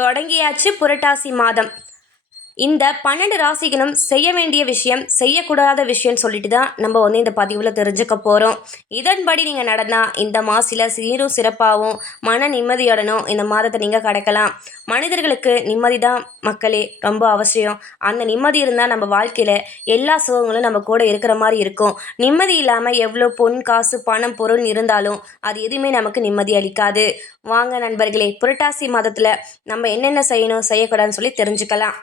தொடங்கியாச்சு புரட்டாசி மாதம். இந்த 12 ராசிகளும் செய்ய வேண்டிய விஷயம், செய்யக்கூடாத விஷயம்னு சொல்லிட்டு தான் நம்ம இந்த பதிவில் தெரிஞ்சுக்க போகிறோம். இதன்படி நீங்கள் நடந்தால் இந்த மாசில சீரும் சிறப்பாகவும் மன நிம்மதியுடனும் இந்த மாதத்தை நீங்கள் கடக்கலாம். மனிதர்களுக்கு நிம்மதி தான் மக்களே ரொம்ப அவசியம். அந்த நிம்மதி இருந்தால் நம்ம வாழ்க்கையில் எல்லா சுகங்களும் நம்ம கூட இருக்கிற மாதிரி இருக்கும். நிம்மதி இல்லாமல் எவ்வளோ பொன் காசு பணம் பொருள் இருந்தாலும் அது எதுவுமே நமக்கு நிம்மதி அளிக்காது. வாங்க நண்பர்களே, புரட்டாசி மாதத்தில் நம்ம என்னென்ன செய்யணும் செய்யக்கூடாதுன்னு சொல்லி தெரிஞ்சுக்கலாம்.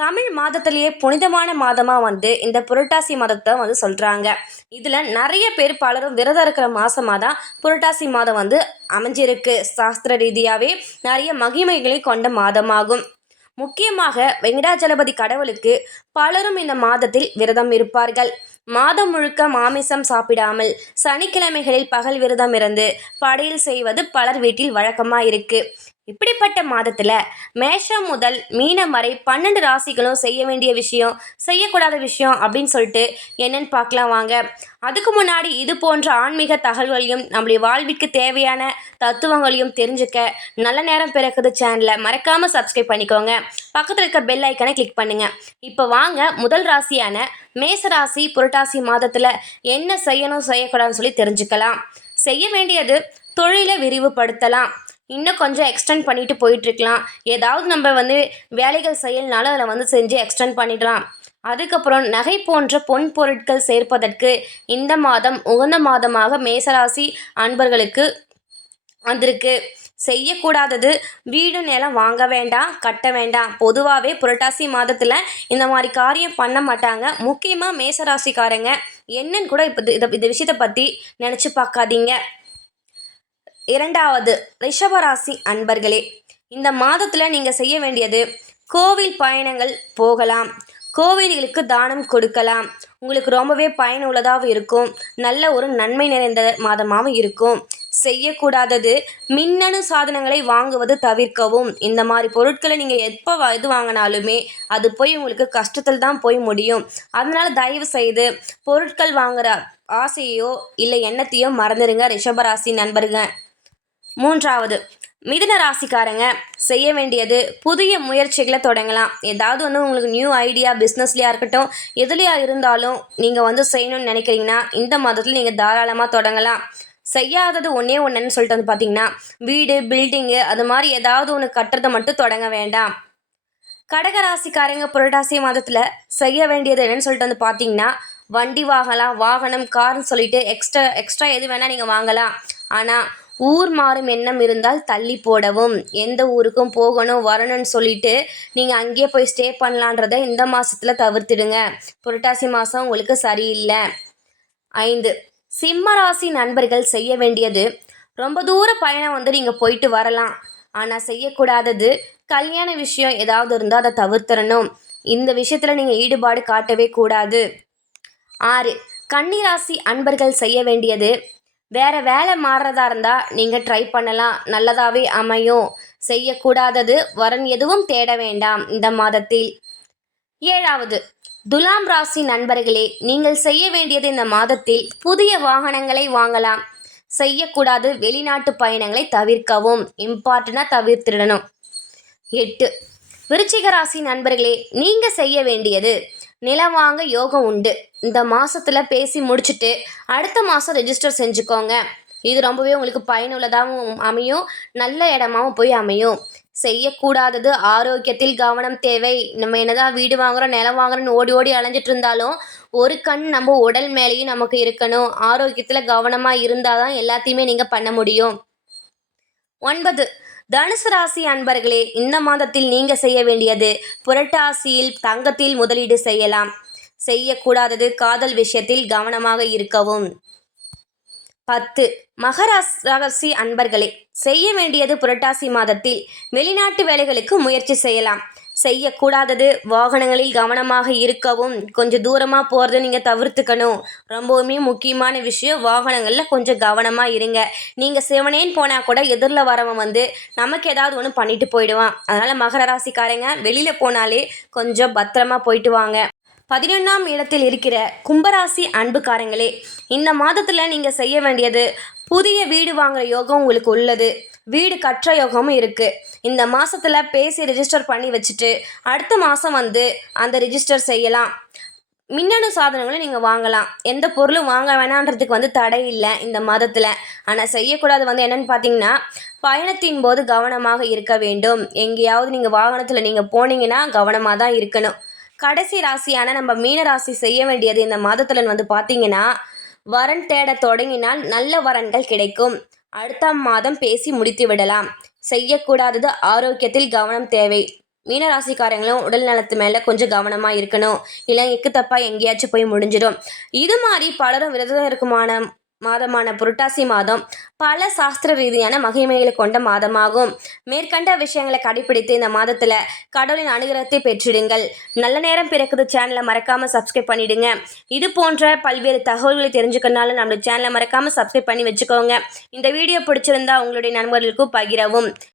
தமிழ் மாதத்திலேயே புனிதமான மாதமாக இந்த புரட்டாசி மாதத்தை சொல்கிறாங்க. இதில் நிறைய பேர் பலரும் விரதம் இருக்கிற மாதமாக தான் புரட்டாசி மாதம் அமைஞ்சிருக்கு. சாஸ்திர ரீதியாகவே நிறைய மகிமைகளை கொண்ட மாதமாகும். முக்கியமாக வெங்கடாஜலபதி கடவுளுக்கு பலரும் இந்த மாதத்தில் விரதம் இருப்பார்கள். மாதம் முழுக்க மாமிசம் சாப்பிடாமல் சனிக்கிழமைகளில் பகல் விரதம் இருந்து படையல் செய்வது பலர் வீட்டில் வழக்கமாக இருக்கு. இப்படிப்பட்ட மாதத்தில் மேஷம் முதல் மீனம் வரை 12 ராசிகளும் செய்ய வேண்டிய விஷயம், செய்யக்கூடாத விஷயம் அப்படின்னு சொல்லிட்டு என்னன்னு பார்க்கலாம் வாங்க. அதுக்கு முன்னாடி இது போன்ற ஆன்மீக தகவல்களையும் நம்முடைய வாழ்விற்கு தேவையான தத்துவங்களையும் தெரிஞ்சுக்க நல்ல நேரம் பிறகுது சேனலை மறக்காமல் சப்ஸ்கிரைப் பண்ணிக்கோங்க. பக்கத்தில் இருக்க பெல் ஐக்கனை கிளிக் பண்ணுங்கள். இப்போ வாங்க, முதல் ராசியான மேசராசி புரட்டாசி மாதத்தில் என்ன செய்யணும் செய்யக்கூடாதுன்னு சொல்லி தெரிஞ்சுக்கலாம். செய்ய வேண்டியது தொழிலை விரிவுபடுத்தலாம். இன்னும் கொஞ்சம் எக்ஸ்டெண்ட் பண்ணிட்டு போயிட்டுருக்கலாம். ஏதாவது நம்ம வேலைகள் செய்யலனாலும் அதில் செஞ்சு எக்ஸ்டெண்ட் பண்ணிடலாம். அதுக்கப்புறம் நகை போன்ற பொன் பொருட்கள் சேர்ப்பதற்கு இந்த மாதம் உகந்த மாதமாக மேசராசி அன்பர்களுக்கு வந்திருக்கு. செய்யக்கூடாதது வீடு நிலம் வாங்க வேண்டாம், கட்ட வேண்டாம். பொதுவாகவே புரட்டாசி மாதத்தில் இந்த மாதிரி காரியம் பண்ண மாட்டாங்க. முக்கியமாக மேசராசிக்காரங்க என்னன்னு கூட இப்போ இந்த விஷயத்தை பற்றி நினச்சி பார்க்காதீங்க. இரண்டாவது, ரிஷபராசி அன்பர்களே, இந்த மாதத்தில் நீங்கள் செய்ய வேண்டியது கோவில் பயணங்கள் போகலாம். கோவில்களுக்கு தானம் கொடுக்கலாம். உங்களுக்கு ரொம்பவே பயனுள்ளதாகவும் இருக்கும். நல்ல ஒரு நன்மை நிறைந்த மாதமாகவும் இருக்கும். செய்யக்கூடாதது மின்னணு சாதனங்களை வாங்குவது தவிர்க்கவும். இந்த மாதிரி பொருட்களை நீங்கள் எப்போ இது வாங்கினாலுமே அது போய் உங்களுக்கு கஷ்டத்தில் தான் போய் முடியும். அதனால தயவு செய்து பொருட்கள் வாங்குற ஆசையோ இல்லை எண்ணத்தையோ மறந்துடுங்க ரிஷபராசி நண்பருங்க. மூன்றாவது, மிதுன ராசிக்காரங்க செய்ய வேண்டியது புதிய முயற்சிகளை தொடங்கலாம். ஏதாவது உங்களுக்கு நியூ ஐடியா பிஸ்னஸ்லையா இருக்கட்டும், எதுலையா இருந்தாலும் நீங்கள் செய்யணும்னு நினைக்கிறீங்கன்னா இந்த மாதத்தில் நீங்கள் தாராளமாக தொடங்கலாம். செய்யாதது ஒன்றே ஒன்றுன்னு சொல்லிட்டு பார்த்தீங்கன்னா வீடு பில்டிங்கு அது மாதிரி ஏதாவது ஒன்று கட்டுறதை மட்டும் தொடங்க வேண்டாம். கடகராசிக்காரங்க புரட்டாசி மாதத்தில் செய்ய வேண்டியது என்னன்னு சொல்லிட்டு பார்த்தீங்கன்னா வண்டி வாங்கலாம். வாகனம் கார்னு சொல்லிட்டு எக்ஸ்ட்ரா எது வேணால் நீங்கள் வாங்கலாம். ஆனால் ஊர் மாறும் எண்ணம் இருந்தால் தள்ளி போடவும். எந்த ஊருக்கும் போகணும் வரணும்னு சொல்லிட்டு நீங்கள் அங்கேயே போய் ஸ்டே பண்ணலான்றதை இந்த மாதத்தில் தவிர்த்துடுங்க. புரட்டாசி மாதம் உங்களுக்கு சரியில்லை. 5, சிம்ம ராசி நண்பர்கள் செய்ய வேண்டியது ரொம்ப தூர பயணம் நீங்கள் போயிட்டு வரலாம். ஆனால் செய்யக்கூடாதது கல்யாண விஷயம் ஏதாவது இருந்தால் அதை தவிர்த்திடணும். இந்த விஷயத்தில் நீங்கள் ஈடுபாடு காட்டவே கூடாது. 6, கன்னிராசி அன்பர்கள் செய்ய வேண்டியது வேறு வேலை மாறுறதா இருந்தால் நீங்கள் ட்ரை பண்ணலாம், நல்லதாகவே அமையும். செய்யக்கூடாதது வரன் எதுவும் தேட வேண்டாம் இந்த மாதத்தில். 7வது, துலாம் ராசி நண்பர்களே, நீங்கள் செய்ய வேண்டியது இந்த மாதத்தில் புதிய வாகனங்களை வாங்கலாம். செய்யக்கூடாது வெளிநாட்டு பயணங்களை தவிர்க்கவும். இம்பார்ட்டண்டாக தவிர்த்திடணும். 8, விருச்சிக ராசி நண்பர்களே, நீங்கள் செய்ய வேண்டியது நிலம் வாங்க யோகம் உண்டு. இந்த மாதத்தில் பேசி முடிச்சுட்டு அடுத்த மாதம் ரெஜிஸ்டர் செஞ்சுக்கோங்க. இது ரொம்பவே உங்களுக்கு பயனுள்ளதாகவும் அமையும், நல்ல இடமாவும் போய் அமையும். செய்யக்கூடாதது ஆரோக்கியத்தில் கவனம் தேவை. நம்ம என்னதான் வீடு வாங்குகிறோம் நிலம் வாங்குறோன்னு ஓடி ஓடி அலைஞ்சிட்டு இருந்தாலும் ஒரு கண் நம்ம உடல் மேலேயும் நமக்கு இருக்கணும். ஆரோக்கியத்தில் கவனமாக இருந்தால் தான் எல்லாத்தையுமே நீங்கள் பண்ண முடியும். 9, தனுசு ராசி அன்பர்களே, இந்த மாதத்தில் நீங்கள் செய்ய வேண்டியது புரட்டாசியில் தங்கத்தில் முதலீடு செய்யலாம். செய்யக்கூடாதது காதல் விஷயத்தில் கவனமாக இருக்கவும். 10, மகராசி அன்பர்களே, செய்ய வேண்டியது புரட்டாசி மாதத்தில் வெளிநாட்டு வேலைகளுக்கு முயற்சி செய்யலாம். செய்யக்கூடாதது வாகனங்களில் கவனமாக இருக்கவும். கொஞ்சம் தூரமாக போகிறத நீங்கள் தவிர்த்துக்கணும். ரொம்பவுமே முக்கியமான விஷயம், வாகனங்களில் கொஞ்சம் கவனமாக இருங்க. நீங்கள் சிவனேன்னு போனால் கூட எதிரில் வரவன் நமக்கு ஏதாவது ஒன்று பண்ணிட்டு போயிடுவான். அதனால் மகர ராசிக்காரங்க வெளியில் போனாலே கொஞ்சம் பத்திரமா போயிட்டு வாங்க. 11ஆம் இடத்தில் இருக்கிற கும்பராசி அன்புக்காரங்களே, இந்த மாதத்தில் நீங்கள் செய்ய வேண்டியது புதிய வீடு வாங்குகிற யோகம் உங்களுக்கு உள்ளது. வீடு கற்ற யோகமும் இருக்குது. இந்த மாதத்தில் பேசி ரிஜிஸ்டர் பண்ணி வச்சுட்டு அடுத்த மாதம் வந்து அந்த ரிஜிஸ்டர் செய்யலாம். மின்னணு சாதனங்களும் நீங்கள் வாங்கலாம். எந்த பொருளும் வாங்க வேணான்றதுக்கு வந்து தடை இல்லை இந்த மாதத்தில். ஆனால் செய்யக்கூடாது வந்து என்னென்னு பார்த்தீங்கன்னா, பயணத்தின் போது கவனமாக இருக்க வேண்டும். எங்கேயாவது நீங்கள் வாகனத்தில் நீங்கள் போனீங்கன்னா கவனமாக தான் இருக்கணும். கடைசி ராசியான நம்ம மீன ராசி செய்ய வேண்டியது இந்த மாதத்தில் வந்து பார்த்தீங்கன்னா, வரன் தேட தொடங்கினால் நல்ல வரன்கள் கிடைக்கும். அடுத்த மாதம் பேசி முடித்து விடலாம். செய்யக்கூடாதது ஆரோக்கியத்தில் கவனம் தேவை. மீனராசிக்காரங்களும் உடல் நலத்து மேலே கொஞ்சம் கவனமாக இருக்கணும். இல்லை எக்கு தப்பாக எங்கேயாச்சும் போய் முடிஞ்சிடும். இது மாதிரி பலரும் விரதம் இருக்குமான மாதமான புரட்டாசி மாதம் பல சாஸ்திர ரீதியான மகிமைகளை கொண்ட மாதமாகும். மேற்கண்ட விஷயங்களை கடைபிடித்து இந்த மாதத்தில் கடவுளின் அனுகிரகத்தை பெற்றிடுங்கள். நல்ல நேரம் பிறக்குது சேனலை மறக்காமல் சப்ஸ்கிரைப் பண்ணிடுங்க. இது போன்ற பல்வேறு தகவல்களை தெரிஞ்சுக்கனாலும் நம்மளோட சேனலை மறக்காமல் சப்ஸ்கிரைப் பண்ணி வச்சுக்கோங்க. இந்த வீடியோ பிடிச்சிருந்தா உங்களுடைய நண்பர்களுக்கும் பகிரவும்.